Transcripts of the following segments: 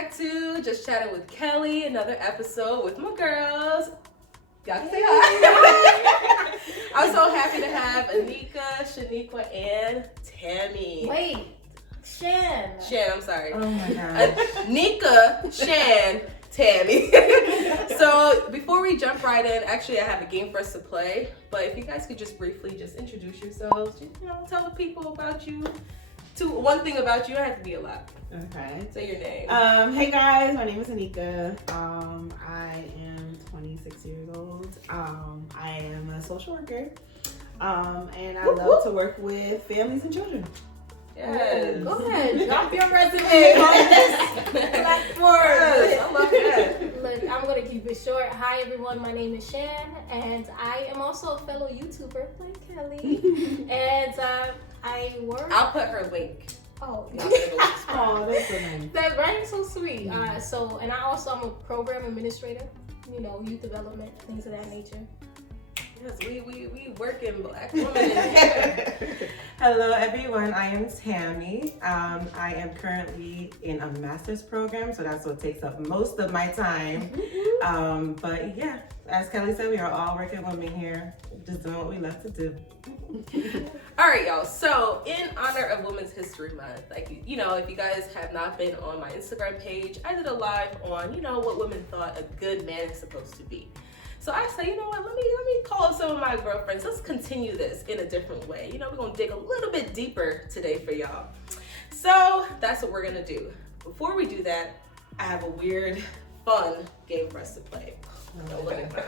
back to Just Chatting with Kelly, another episode with my girls. Y'all can say hi. I'm so happy to have Anika, Shaniqua, and Tammy. Wait, Shan, I'm sorry. Oh my God. Anika, Shan, Tammy. So before we jump right in, actually I have a game for us to play, but if you guys could just briefly just introduce yourselves, tell the people about you. One thing about you, it have to be a lot. Okay. Say your name. Hey guys, my name is Anika. I am 26 years old. I am a social worker. And I love to work with families and children. Yes. go ahead, drop your resume on this platform. Yes, I love that. Look, I'm gonna keep it short. Hi everyone, my name is Shan, and I am also a fellow YouTuber like Kelly. And I work. I'll put her link. Oh, Oh, that's so nice. that's right, so sweet. And I'm a program administrator. Youth development, things of that nature. Yes, we work in Black women in here. Hello everyone, I am Tammy. I am currently in a master's program, so that's what takes up most of my time. But yeah, as Kelly said, we are all working women here, just doing what we love to do. All right, y'all. So in honor of Women's History Month, if you guys have not been on my Instagram page, I did a live on, what women thought a good man is supposed to be. So I said, let me call up some of my girlfriends. Let's continue this in a different way. We're gonna dig a little bit deeper today for y'all. So that's what we're gonna do. Before we do that, I have a weird, fun game for us to play. Don't look at my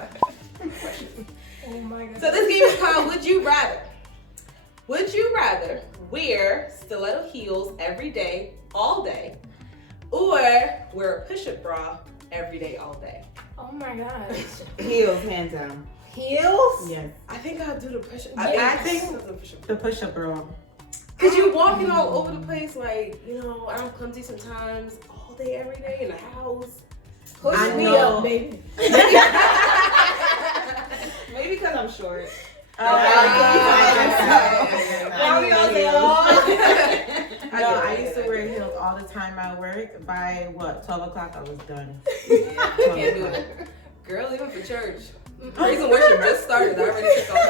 questions. Oh my god. So this game is called Would You Rather. Would you rather wear stiletto heels every day, all day, or wear a push-up bra every day, all day? Oh my gosh. Heels, hands down. Heels? Yes. I think I'll do the push-up. I think the push-up bra. Because you're walking all over the place, I'm clumsy sometimes, all day, every day in the house. Push I me know. up, baby. Maybe because I'm short. I used to wear heels all the time at work. By 12 o'clock, I was done. I can't do it. Girl, even for church. Praise and worship just started. I already took off.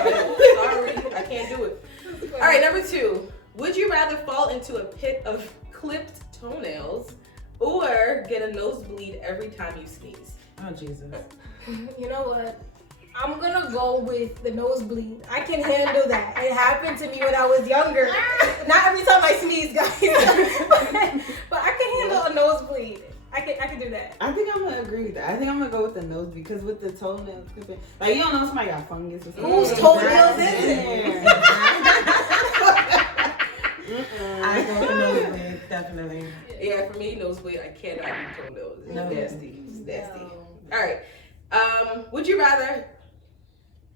Sorry, I can't do it. All right, number 2. Would you rather fall into a pit of clipped toenails or get a nosebleed every time you sneeze? Oh, Jesus. You know what? I'm gonna go with the nosebleed. I can handle that. It happened to me when I was younger. Not every time I sneeze, guys. but I can handle a nosebleed. I can do that. I think I'm gonna agree with that. I think I'm gonna go with the nose because with the toenails clipping, you don't know somebody got fungus or something. Whose toenails is it? I go with the nosebleed, definitely. Yeah, for me, nosebleed, I cannot do toenails. It's No. nasty. It's nasty. No. All right. Would you rather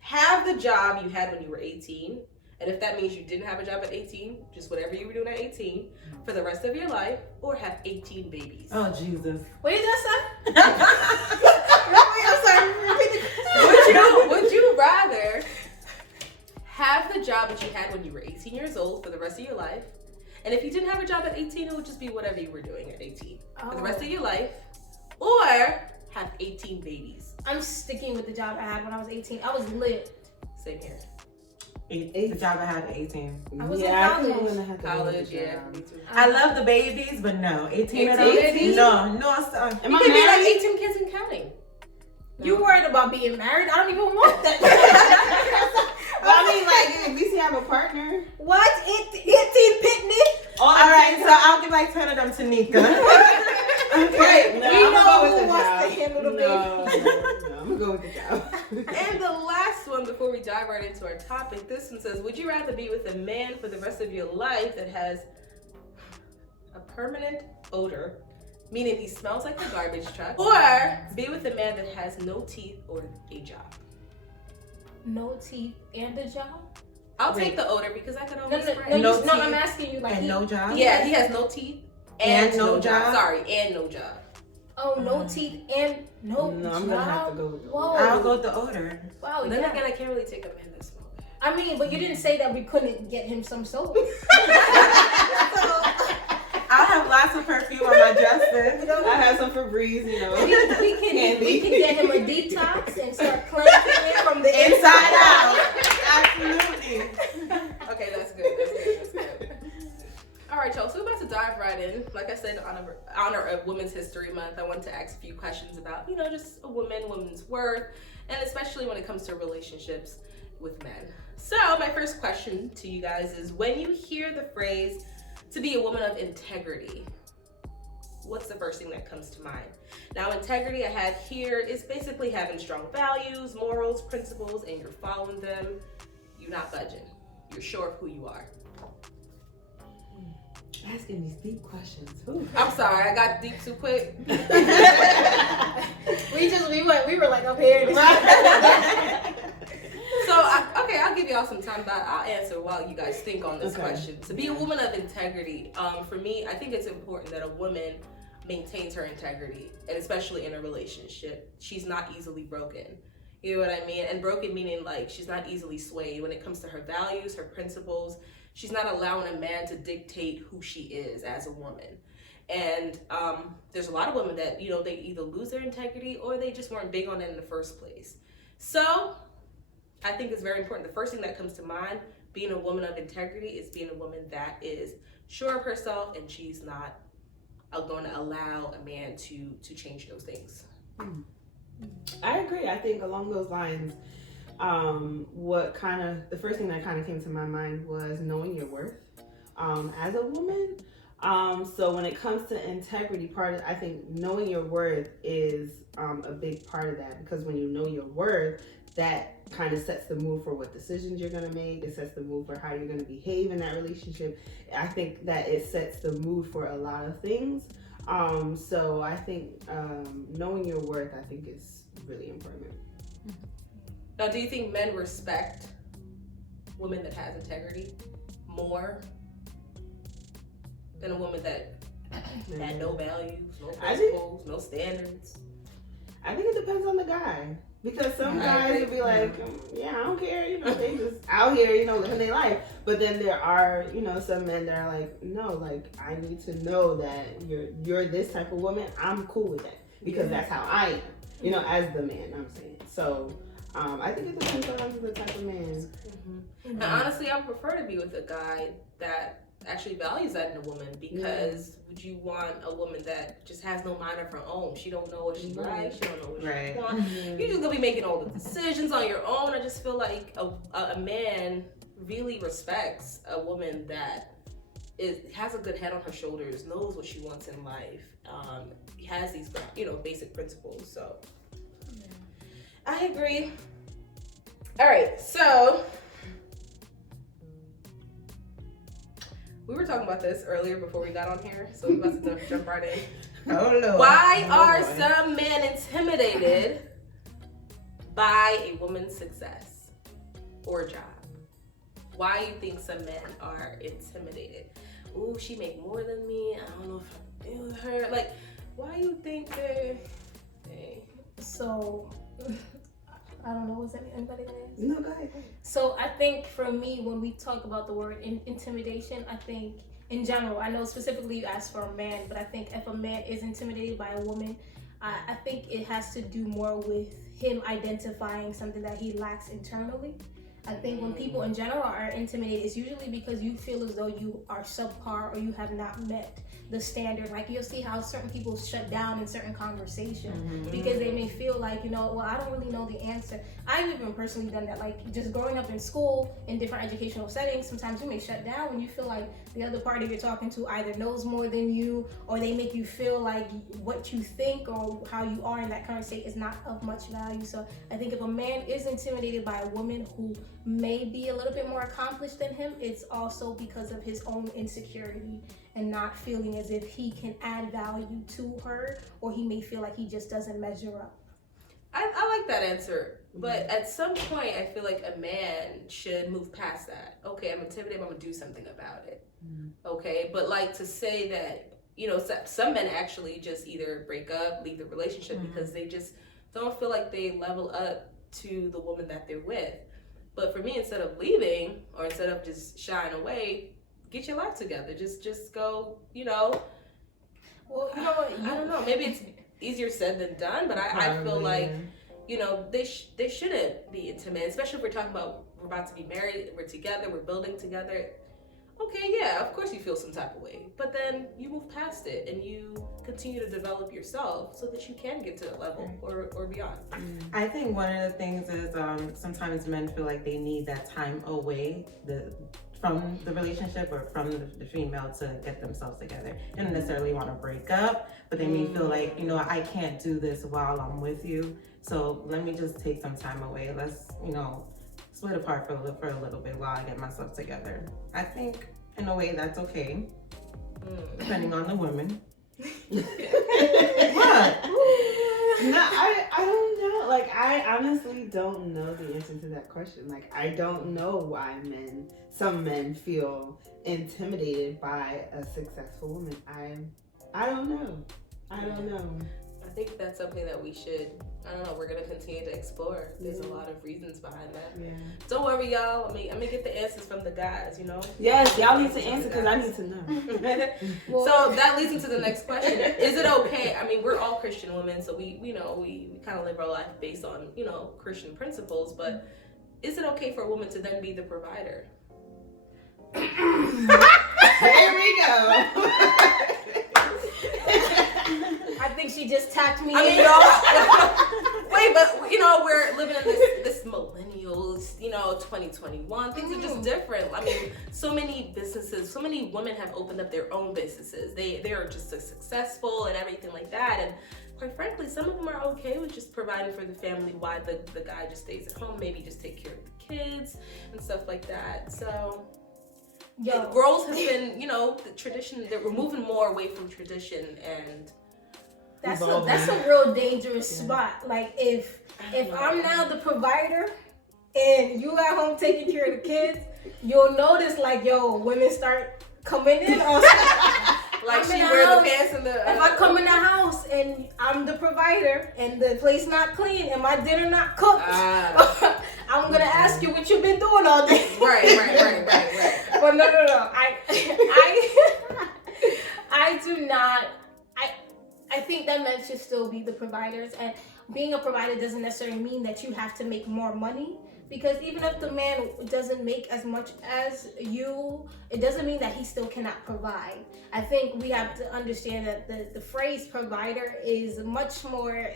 have the job you had when you were 18, and if that means you didn't have a job at 18, just whatever you were doing at 18, for the rest of your life, or have 18 babies? Oh, Jesus. What did that say? Would you rather have the job that you had when you were 18 years old for the rest of your life, and if you didn't have a job at 18, it would just be whatever you were doing at 18 for the rest of your life, or have 18 babies? I'm sticking with the job I had when I was 18. I was lit. Same here. The job I had at 18. I was in I think I'm college. gonna have to go College, with the yeah. job. Me too. I love the babies, but no. 18 of them? 18? No, Am sir. You I can be like married? 18 kids and counting. You worried about being married? I don't even want that. At least you have a partner. What? 18 picnic? All right, so I'll give like 10 of them to Nika. Okay, No, we I'm gonna know go with who the wants job. to handle the baby. No, I'm gonna go with the job. And the last one before we dive right into our topic, this one says, would you rather be with a man for the rest of your life that has a permanent odor, meaning he smells like a garbage truck, or be with a man that has no teeth or a job? No teeth and a job? I'll take the odor because I can always spray. No No, teeth I'm asking you and no job? Yeah, he has no teeth and no job. job? Sorry, and no job. Oh, no teeth and no No, job? I'm gonna have to go with the Whoa. I'll go with the odor. Wow, Then yeah. again, I can't really take a man that smells bad. I mean, but you didn't say that we couldn't get him some soap. I'll have lots of perfume on my dresser. I have some Febreze, you know. We can get him a detox and start cleansing it from the Inside out. Absolutely. Okay, that's good. That's good. All right, y'all. So we're about to dive right in. Like I said, in honor of Women's History Month, I wanted to ask a few questions about, just a woman's worth, and especially when it comes to relationships with men. So my first question to you guys is, when you hear the phrase "to be a woman of integrity," what's the first thing that comes to mind? Now, integrity I have here is basically having strong values, morals, principles, and you're following them. You're not budging. You're sure of who you are. Asking these deep questions. Ooh. I'm sorry, I got deep too quick. we were like up here. So, I'll give y'all some time, but I'll answer while you guys think on this question. To be a woman of integrity, for me, I think it's important that a woman maintains her integrity, and especially in a relationship. She's not easily broken. You know what I mean? And broken meaning like she's not easily swayed when it comes to her values, her principles. She's not allowing a man to dictate who she is as a woman. And there's a lot of women that, they either lose their integrity or they just weren't big on it in the first place. So I think it's very important. The first thing that comes to mind, being a woman of integrity, is being a woman that is sure of herself and she's not going to allow a man to change those things. I agree. I think along those lines, the first thing that kind of came to my mind was knowing your worth as a woman. So when it comes to integrity, I think knowing your worth is a big part of that, because when you know your worth, that kind of sets the mood for what decisions you're going to make. It sets the mood for how you're going to behave in that relationship. I think that it sets the mood for a lot of things. So I think knowing your worth, I think, is really important. Now, do you think men respect women that has integrity more than a woman that had no values, no principles, no standards? I think it depends on the guy. Because some guys will be like, yeah, I don't care, they just out here, living their life. But then there are, some men that are like, no, like, I need to know that you're this type of woman. I'm cool with that because that's how I am, as the man, I'm saying. So I think it depends on the type of man. Mm-hmm. And honestly, I prefer to be with a guy that actually values that in a woman, because would you want a woman that just has no mind of her own? She don't know what she likes, she don't know what she wants. You're just gonna be making all the decisions on your own. I just feel like a man really respects a woman that has a good head on her shoulders, knows what she wants in life, has these basic principles. So I agree. All right, so we were talking about this earlier before we got on here, so we're about to jump right in. Oh no! Why are some men intimidated by a woman's success or job? Why do you think some men are intimidated? Ooh, she make more than me. I don't know if I'm with her. Like, why do you think they're? So, I don't know. Is there anybody that is? No, go ahead. So I think for me, when we talk about the word intimidation, I think in general, I know specifically you asked for a man, but I think if a man is intimidated by a woman, I think it has to do more with him identifying something that he lacks internally. I think when people in general are intimidated, it's usually because you feel as though you are subpar or you have not met the standard. Like, you'll see how certain people shut down in certain conversations because they may feel like, well, I don't really know the answer. I've even personally done that. Like, just growing up in school in different educational settings, sometimes you may shut down when you feel like the other party you're talking to either knows more than you, or they make you feel like what you think or how you are in that current state is not of much value. So I think if a man is intimidated by a woman who may be a little bit more accomplished than him, it's also because of his own insecurity and not feeling as if he can add value to her, or he may feel like he just doesn't measure up. I like that answer, but at some point I feel like a man should move past that. Okay, I'm intimidated, I'm gonna do something about it. Okay, but like to say that, some men actually just either break up, leave the relationship because they just don't feel like they level up to the woman that they're with. But for me, instead of leaving or instead of just shying away, get your life together. Just go, Well, you know what? I don't know. Maybe it's easier said than done, but I feel like, you know, they shouldn't be intimate, especially if we're talking about we're about to be married, we're together, we're building together. Okay, yeah, of course you feel some type of way, but then you move past it and you continue to develop yourself so that you can get to that level or beyond. I think one of the things is sometimes men feel like they need that time away from the relationship or from the female to get themselves together. They don't necessarily want to break up, but they may feel like, you know, I can't do this while I'm with you, so let me just take some time away. Let's, you know, split apart for a little bit while I get myself together. I think in a way that's okay, depending on the woman. What? No, I don't know. Like, I honestly don't know the answer to that question. Like, I don't know why some men feel intimidated by a successful woman. I don't know. I don't know. I think that's something that we should, I don't know, we're going to continue to explore. There's a lot of reasons behind that. Yeah. Don't worry, y'all. I'm going to get the answers from the guys, you know? Yes, y'all need to answer because I need to know. So that leads into the next question. Is it okay? I mean, we're all Christian women, so we kind of live our life based on, you know, Christian principles, but is it okay for a woman to then be the provider? There we go. I think she just tapped me I in. mean, wait, but you know, we're living in this millennials, you know, 2021. Things are just different. I mean, so many businesses, so many women have opened up their own businesses. They're just so successful and everything like that. And quite frankly, some of them are okay with just providing for the family while the guy just stays at home, maybe just take care of the kids and stuff like that. So roles have been, you know, the tradition, we're moving more away from tradition, and that's a real dangerous spot. Like if I'm now the provider and you at home taking care of the kids, you'll notice like, yo, women start coming in on like she wear the pants and the if I come in the house and I'm the provider and the place not clean and my dinner not cooked, I'm gonna ask you what you've been doing all day. Right. But no. I do not. I think that men should still be the providers, and being a provider doesn't necessarily mean that you have to make more money. Because even if the man doesn't make as much as you, it doesn't mean that he still cannot provide. I think we have to understand that the phrase provider is much more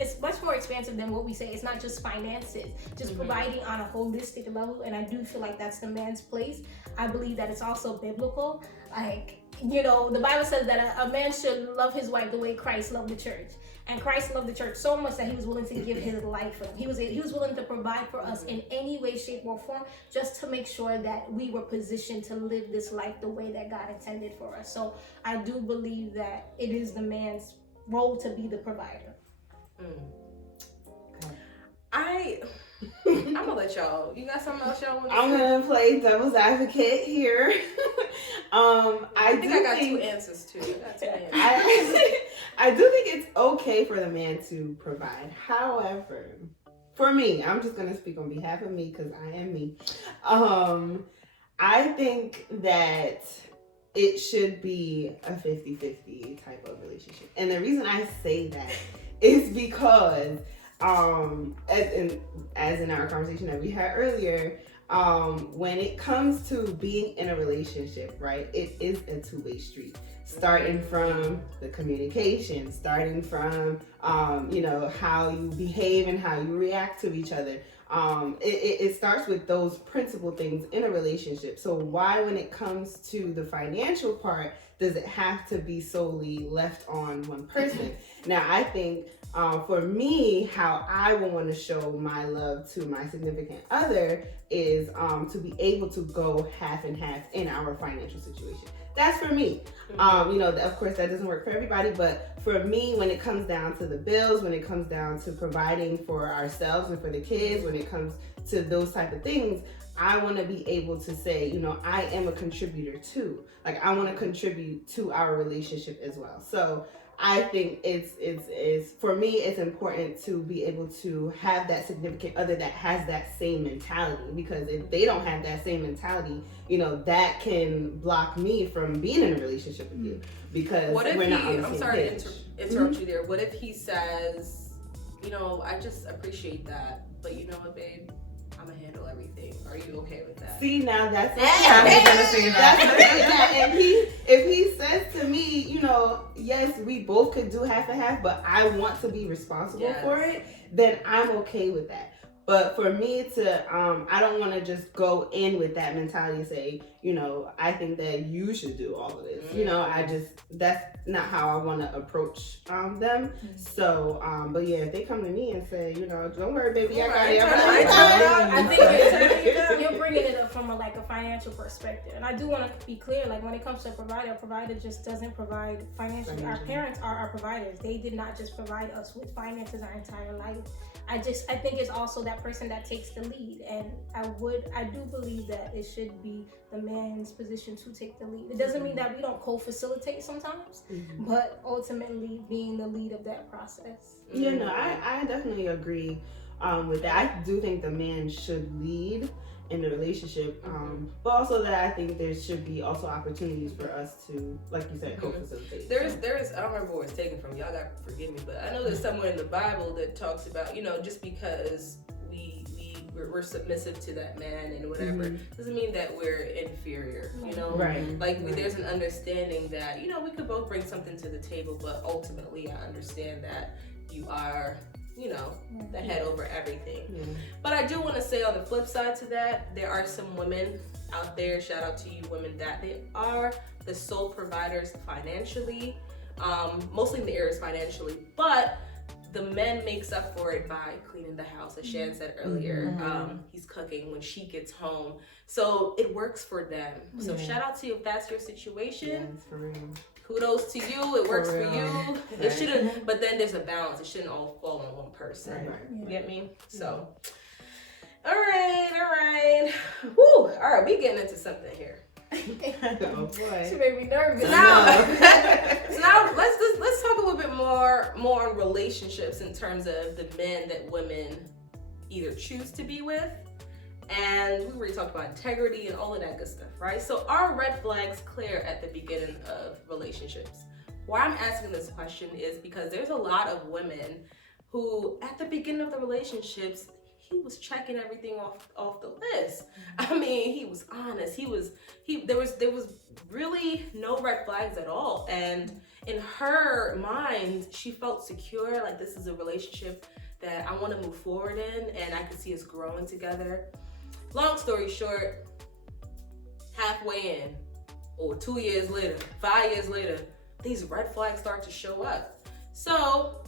expansive than what we say. It's not just finances, just providing on a holistic level. And I do feel like that's the man's place. I believe that it's also biblical. Like, you know, the Bible says that a man should love his wife the way Christ loved the church. And Christ loved the church so much that he was willing to give his life for them. He was willing to provide for us in any way, shape, or form, just to make sure that we were positioned to live this life the way that God intended for us. So I do believe that it is the man's role to be the provider. I'm gonna let y'all. You got something else y'all want to say? I'm gonna play devil's advocate here. I think I got two answers too. I do think it's okay for the man to provide. However, for me, I'm just gonna speak on behalf of me because I am me. I think that it should be a 50-50 type of relationship. And the reason I say that is because as in our conversation that we had earlier, when it comes to being in a relationship, right, it is a two-way street. Starting from the communication, starting from you know, how you behave and how you react to each other. It starts with those principal things in a relationship. So why, when it comes to the financial part, does it have to be solely left on one person? Now, I think for me, how I will want to show my love to my significant other is to be able to go half and half in our financial situation. That's for me. You know, of course, that doesn't work for everybody, but for me, when it comes down to the bills, when it comes down to providing for ourselves and for the kids, when it comes to those type of things, I want to be able to say, you know, I am a contributor too. Like, I want to contribute to our relationship as well. So I think it's for me, it's important to be able to have that significant other that has that same mentality, because if they don't have that same mentality, that can block me from being in a relationship with you, because what if we're not on the I'm same sorry page. to interrupt you there. What if he says, I just appreciate that, but you know what, babe? I'm gonna handle everything. Are you okay with that? See, now that's if he says to me, yes, we both could do half and half, but I want to be responsible for it, then I'm okay with that. But for me to, I don't want to just go in with that mentality and say, I think that you should do all of this. That's not how I want to approach them. So, but yeah, if they come to me and say, don't worry, baby, I got it. I think you're bringing it up from a financial perspective, and I do want to be clear. Like when it comes to a provider just doesn't provide financially. Our parents are our providers. They did not just provide us with finances our entire life. I think it's also that person that takes the lead, and I do believe that it should be the man's position to take the lead. It doesn't mean that we don't co-facilitate sometimes, but ultimately being the lead of that process. Yeah, no, I definitely agree with that. I do think the man should lead in the relationship, but also that I think there should be also opportunities for us to, like you said, co-facilitate. There's I don't remember where it's taken from. Y'all got to forgive me, but I know there's somewhere in the Bible that talks about, just because we're submissive to that man and whatever doesn't mean that we're inferior. Right. There's an understanding that we could both bring something to the table, but ultimately I understand that you are the head over everything. But I do want to say on the flip side to that, there are some women out there, shout out to you women, that they are the sole providers financially, mostly in the areas financially, but the men makes up for it by cleaning the house, as Shan said earlier. He's cooking when she gets home, so it works for them. So shout out to you if that's your situation. Yes, for real. Kudos to you, it works for you. It shouldn't, but then there's a balance. It shouldn't all fall on one person. Right. You get me? So, all right. Woo! All right, we getting into something here. Oh boy. She made me nervous. So now let's talk a little bit more on relationships in terms of the men that women either choose to be with. And we already talked about integrity and all of that good stuff, right? So are red flags clear at the beginning of relationships? Why I'm asking this question is because there's a lot of women who, at the beginning of the relationships, he was checking everything off the list. I mean, he was honest. There was really no red flags at all. And in her mind, she felt secure, like this is a relationship that I want to move forward in, and I could see us growing together. Long story short, halfway in, or 2 years later, 5 years later, these red flags start to show up. So,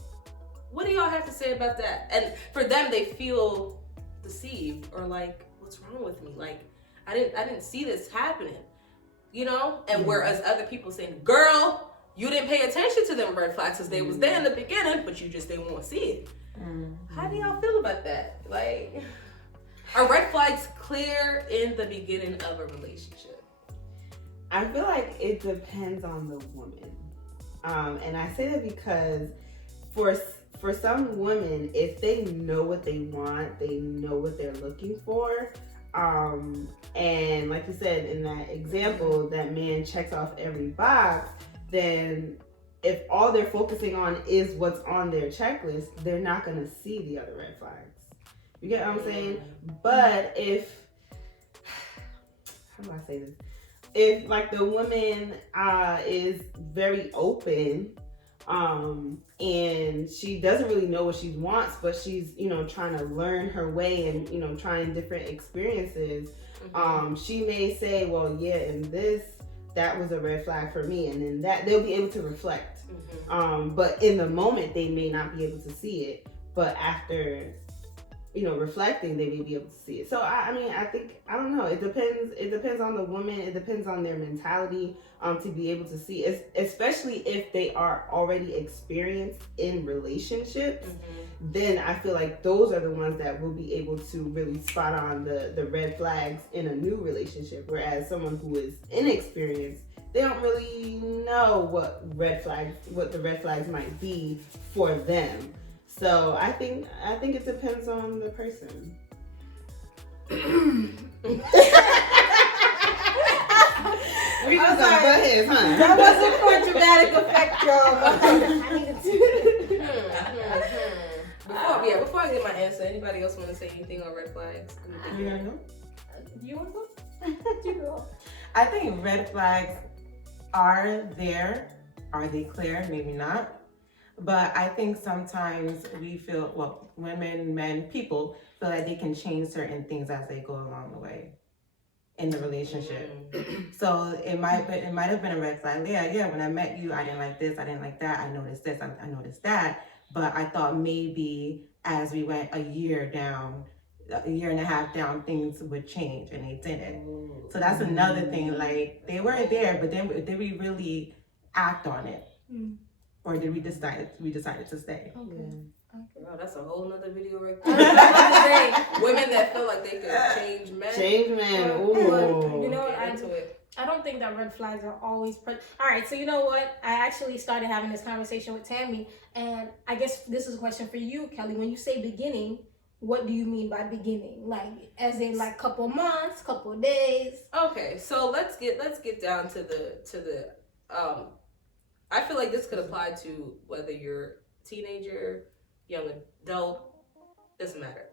what do y'all have to say about that? And for them, they feel deceived, or like, what's wrong with me? Like, I didn't see this happening, And whereas other people saying, girl, you didn't pay attention to them red flags because they was there in the beginning, but you just didn't want to see it. How do y'all feel about that? Like, are red flags clear in the beginning of a relationship? I feel like it depends on the woman. And I say that because for some women, if they know what they want, they know what they're looking for. And like you said, in that example, that man checks off every box, then if all they're focusing on is what's on their checklist, they're not going to see the other red flags. You get what I'm saying? But how do I say this? If like the woman is very open, and she doesn't really know what she wants, but she's, trying to learn her way and, trying different experiences, she may say, well, yeah, and that was a red flag for me. And then that they'll be able to reflect. But in the moment, they may not be able to see it. But after, reflecting, they may be able to see it. So I don't know. It depends on the woman. It depends on their mentality to be able to see it, especially if they are already experienced in relationships. Then I feel like those are the ones that will be able to really spot on the red flags in a new relationship. Whereas someone who is inexperienced, they don't really know what the red flags might be for them. So I think it depends on the person. We just gonna butt heads, huh? That wasn't for dramatic effect, y'all. I needed to. Before I get my answer, anybody else want to say anything on red flags? You gonna go? You want to go? I think red flags are there. Are they clear? Maybe not. But I think sometimes we feel, well, women, men, people feel like they can change certain things as they go along the way in the relationship. So it might have been a red flag. Yeah, when I met you, I didn't like this, I didn't like that, I noticed this, I noticed that. But I thought maybe as we went a year and a half down, things would change, and they didn't. So that's another thing. Like, they were there, but then did we really act on it, or did we decided to stay? Okay. Wow, that's a whole nother video right there. Women that feel like they can change men. Change men. Ooh. You know what? I don't think that red flags are always present. All right, so you know what? I actually started having this conversation with Tammy, and I guess this is a question for you, Kelly. When you say beginning, what do you mean by beginning? Like, as in, like, couple months, couple days? Okay, so let's get down to the I feel like this could apply to whether you're teenager, young adult, doesn't matter.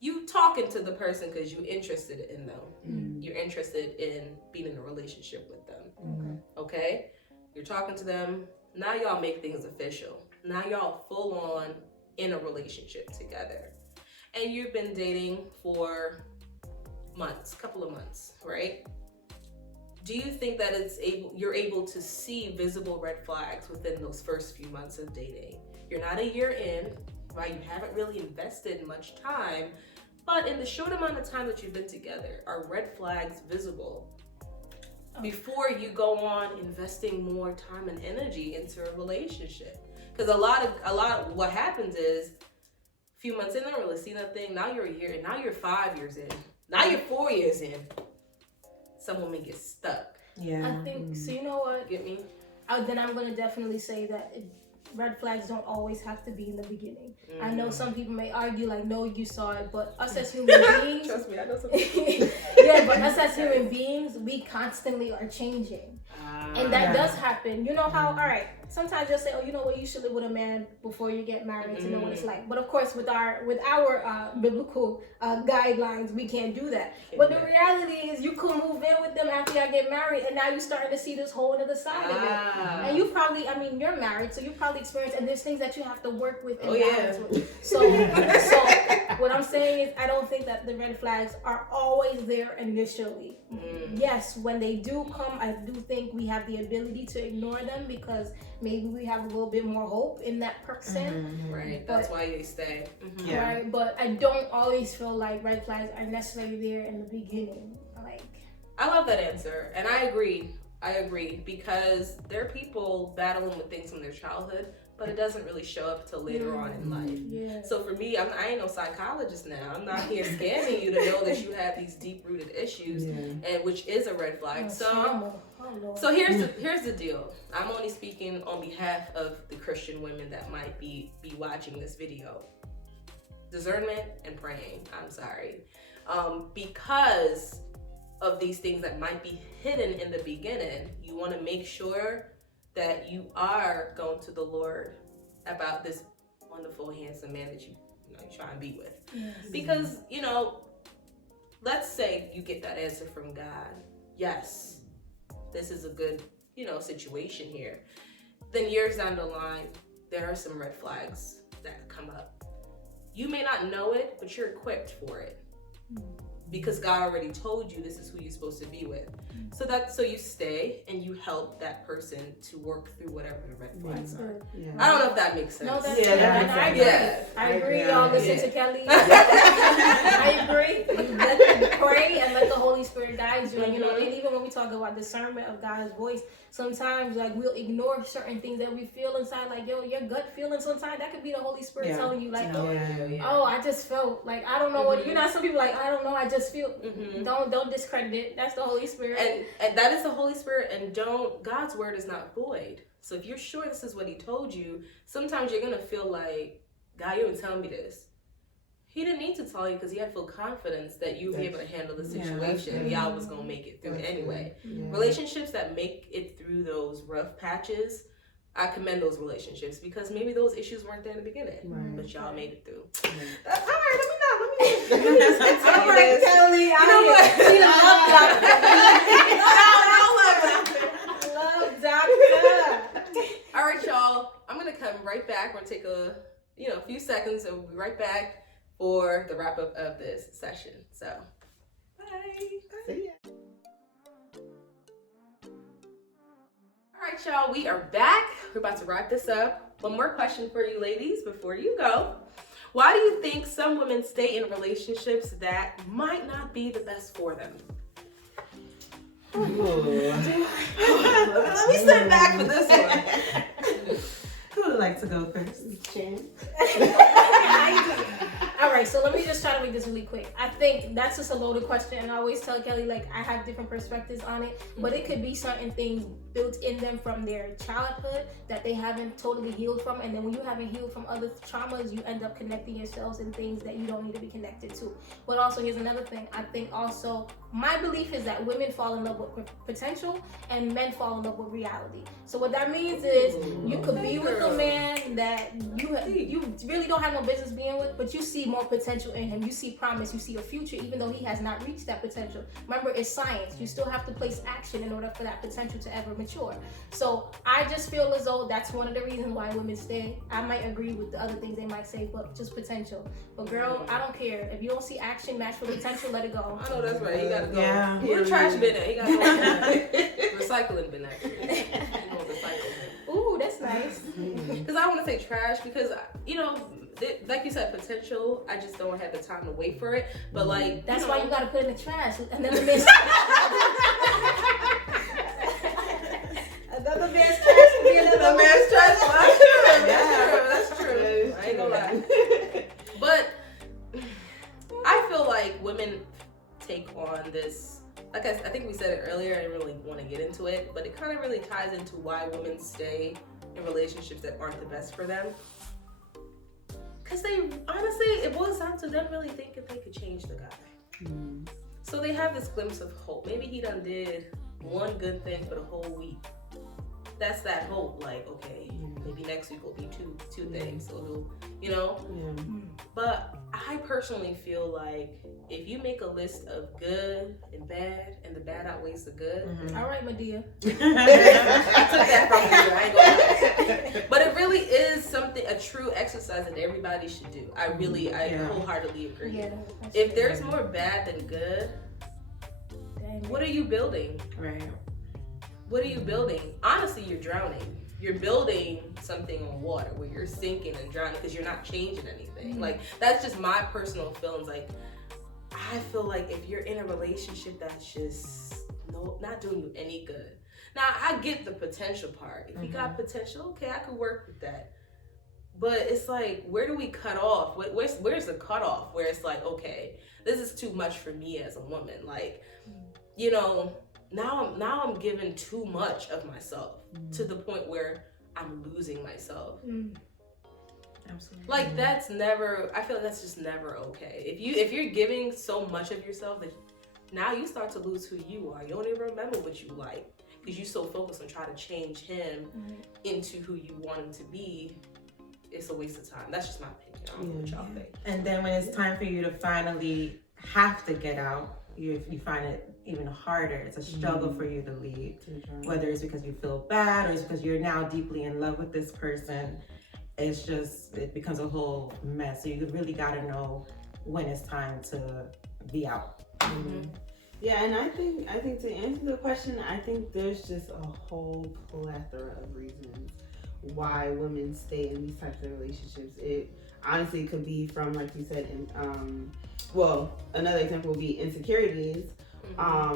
You talking to the person because you're interested in them. You're interested in being in a relationship with them. Okay? You're talking to them. Now y'all make things official. Now y'all full on in a relationship together. And you've been dating for couple of months, right? Do you think that you're able to see visible red flags within those first few months of dating? You're not a year in, right? You haven't really invested much time, but in the short amount of time that you've been together, are red flags visible before you go on investing more time and energy into a relationship? Because a lot of what happens is, a few months in, I don't really see nothing. Now you're a year in. Now you're 5 years in. Now you're 4 years in. Some women get stuck. Yeah. I think, so you know what? Get me? Then I'm going to definitely say that red flags don't always have to be in the beginning. I know some people may argue, like, no, you saw it, but us as human beings... Trust me, I know some people. Yeah, but us as human beings, we constantly are changing. And that does happen. You know how, all right, sometimes you'll say, oh, you know what, you should live with a man before you get married to know what it's like. But of course, with our biblical guidelines, we can't do that. But the reality is, you could move in with them after y'all get married, and now you're starting to see this whole other side of it. And you probably, you're married, so you probably experienced, and there's things that you have to work with and balance with. So what I'm saying is, I don't think that the red flags are always there initially. Yes, when they do come, I do think we have the ability to ignore them because maybe we have a little bit more hope in that person. Right, that's why they stay. Right, but I don't always feel like red flags are necessarily there in the beginning. Like, I love that answer, and I agree, because there are people battling with things from their childhood, but it doesn't really show up till later on in life. So for me, I ain't no psychologist now. I'm not here scamming you to know that you have these deep-rooted issues, and which is a red flag. So here's the deal. I'm only speaking on behalf of the Christian women that might be watching this video. Discernment and praying. I'm sorry, because of these things that might be hidden in the beginning. You want to make sure that you are going to the Lord about this wonderful, handsome man that you try and be with. Because, let's say you get that answer from God. Yes, this is a good, situation here. Then years down the line, there are some red flags that come up. You may not know it, but you're equipped for it. Because God already told you this is who you're supposed to be with. So you stay and you help that person to work through whatever the red flags are. I don't know if that makes sense. No, that's I agree. Y'all listen to Kelly. I agree. Let them pray and let the Holy Spirit guide you. And even when we talk talk about discernment of God's voice. Sometimes, like, we'll ignore certain things that we feel inside. Like, yo, your gut feeling sometimes, that could be the Holy Spirit telling you, like, oh, I just felt, like, I don't know what, you know, some people like, I don't know, I just feel. Don't discredit it. That's the Holy Spirit. And that is the Holy Spirit, and God's word is not void. So if you're sure this is what he told you, sometimes you're going to feel like, God, you didn't tell me this. He didn't need to tell you because he had full confidence that you would be able to handle the situation. Y'all was going to make it through anyway. Relationships that make it through those rough patches, I commend those relationships because maybe those issues weren't there in the beginning, but y'all made it through. All right, let me just All right, Kelly. You know what? She love doctor. All right, y'all. I'm going to come right back. We're going to take a few seconds and we'll be right back for the wrap up of this session. So, bye. See ya. All right, y'all, we are back. We're about to wrap this up. One more question for you ladies before you go. Why do you think some women stay in relationships that might not be the best for them? Let me sit back for this one. Who would like to go first? Jen. All right, so let me just try to make this really quick. I think that's just a loaded question, and I always tell Kelly, like, I have different perspectives on it, but it could be certain things built in them from their childhood that they haven't totally healed from, and then when you haven't healed from other traumas, you end up connecting yourselves in things that you don't need to be connected to. But also, here's another thing. I think also, my belief is that women fall in love with potential, and men fall in love with reality. So what that means is, you could be with a man that you really don't have no business being with, but you see more potential in him. You see promise, you see a future, even though he has not reached that potential. Remember, it's science. You still have to place action in order for that potential to ever mature. So I just feel as though that's one of the reasons why women stay. I might agree with the other things they might say, but just potential. But girl, I don't care. If you don't see action match for potential, let it go. I know that's right. You gotta go. Yeah. Where the trash bin at? You gotta go. Recycling bin, actually. You know, recycling bin. Ooh, that's nice. Because I want to say trash because, like you said, potential, I just don't have the time to wait for it. But like, that's why you gotta put it in the trash. Another man's another man's trash can be another man's trash. That's true. I ain't gonna lie. But I feel like women take on this, like I think we said it earlier, I didn't really want to get into it, but it kind of really ties into why women stay in relationships that aren't the best for them. Because they, honestly, it boils down to them really thinking they could change the guy. So they have this glimpse of hope. Maybe he done did one good thing for the whole week. That's that hope, like, okay, maybe next week will be two things, so it'll, But I personally feel like if you make a list of good and bad, and the bad outweighs the good. All right, Medea. I took that from you, I ain't gonna lie. But it really is a true exercise that everybody should do. I wholeheartedly agree. Yeah, if there's more bad than good, what are you building? Right. What are you building? Honestly, you're drowning. You're building something on water where you're sinking and drowning because you're not changing anything. Like, that's just my personal feelings. Like, I feel like if you're in a relationship that's just not doing you any good. Now, I get the potential part. If you got potential, okay, I could work with that. But it's like, where do we cut off? Where's the cutoff? Where it's like, okay, this is too much for me as a woman. Like, now I'm giving too much of myself to the point where I'm losing myself. Absolutely. Like, I feel like that's just never okay. If you're giving so much of yourself that now you start to lose who you are. You don't even remember what you like because you're so focused on trying to change him into who you want him to be. It's a waste of time. That's just my opinion. I don't know what y'all think. And then when it's time for you to finally have to get out, you find it even harder. It's a struggle for you to leave, whether it's because you feel bad or it's because you're now deeply in love with this person. It becomes a whole mess. So you really got to know when it's time to be out. Yeah, and I think to answer the question, I think there's just a whole plethora of reasons why women stay in these types of relationships. It honestly could be from, like you said, another example would be insecurities,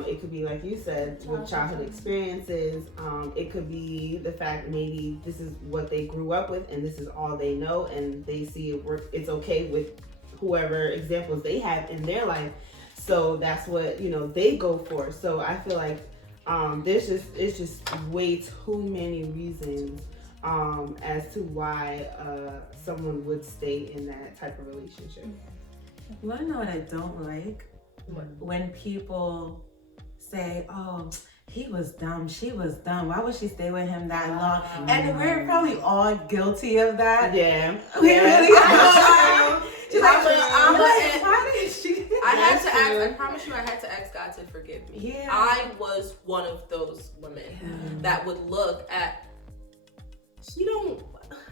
It could be, like you said, with childhood experiences. It could be the fact maybe this is what they grew up with and this is all they know, and they see it work. It's okay with whoever examples they have in their life. So that's what, they go for. So I feel like it's just way too many reasons as to why someone would stay in that type of relationship. You wanna know what I don't like? When people say, oh, he was dumb, she was dumb, why would she stay with him that long? And we're probably all guilty of that. Yeah. We really are. She's like, why did she? I promise you, I had to ask God to forgive me. Yeah. I was one of those women that would look at,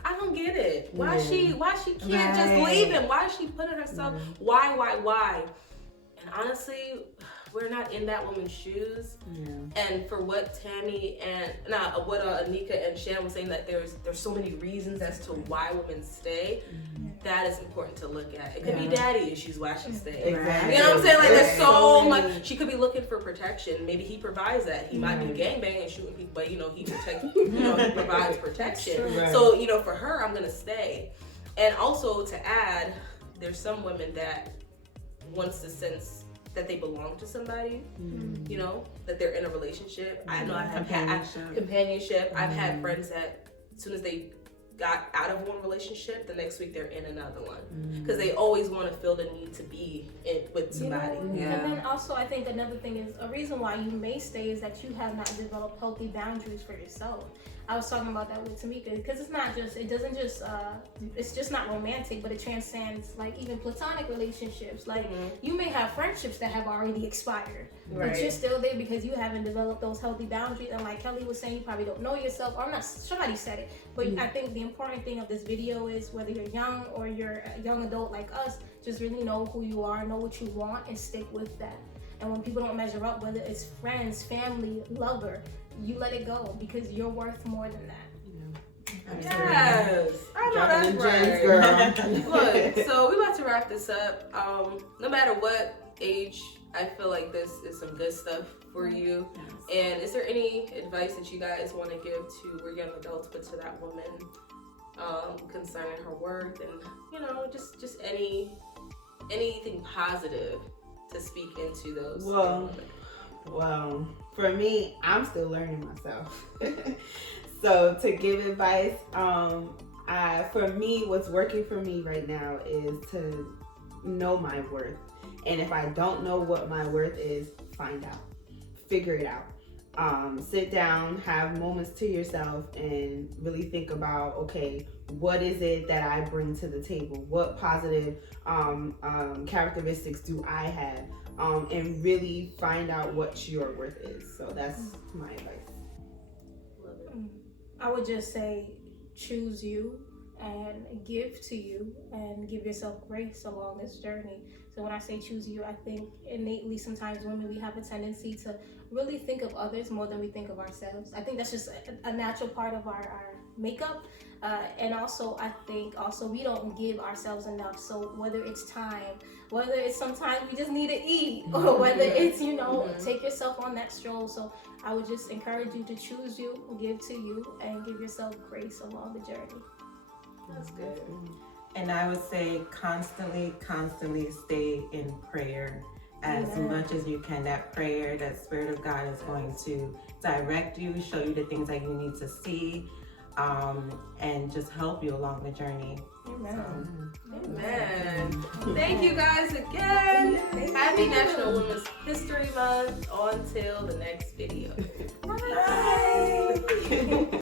I don't get it. Why she can't just leave him? Why is she putting herself? Why? And honestly, we're not in that woman's shoes. Yeah. And for what Tammy and what Anika and Shan was saying, that there's so many reasons as to why women stay. That is important to look at. It could be daddy issues why she stayed. Exactly. You know what I'm saying? Like there's so much. She could be looking for protection. Maybe he provides that. He might be gangbanging and shooting people, but he protects. He provides protection. Right. So for her, I'm gonna stay. And also to add, there's some women that wants to sense that they belong to somebody, that they're in a relationship. I know I've had companionship. I've had friends that as soon as they got out of one relationship, the next week they're in another one because they always want to feel the need to be with somebody. And then also I think another thing is a reason why you may stay is that you have not developed healthy boundaries for yourself. I was talking about that with Tamika because it's just not romantic, but it transcends like even platonic relationships. Like you may have friendships that have already expired, but you're still there because you haven't developed those healthy boundaries. And like Kelly was saying, you probably don't know yourself, or somebody said it, but I think the important thing of this video is whether you're young or you're a young adult like us, just really know who you are, know what you want, and stick with that. And when people don't measure up, whether it's friends, family, lover, you let it go because you're worth more than that. Yes, I know that's right. Girl. Look, so we about to wrap this up. No matter what age, I feel like this is some good stuff for you. And is there any advice that you guys want to give to your young adults, but to that woman concerning her worth and just anything positive to speak into those? Well, for me, I'm still learning myself. So to give advice, for me, what's working for me right now is to know my worth. And if I don't know what my worth is, find out, figure it out. Sit down, have moments to yourself, and really think about, okay, what is it that I bring to the table? What positive characteristics do I have? And really find out what your worth is. So that's my advice. Love it. I would just say choose you and give to you and give yourself grace along this journey. So when I say choose you, I think innately sometimes women, we have a tendency to really think of others more than we think of ourselves. I think that's just a natural part of our makeup. And also, I think we don't give ourselves enough. So whether it's time, whether it's sometimes we just need to eat, or whether it's, take yourself on that stroll. So I would just encourage you to choose you, give to you, and give yourself grace along the journey. That's good. And I would say constantly stay in prayer as much as you can. That prayer, that Spirit of God is going to direct you, show you the things that you need to see, and just help you along the journey. Amen. Thank you guys again. Happy National Women's History Month. Until the next video. Bye.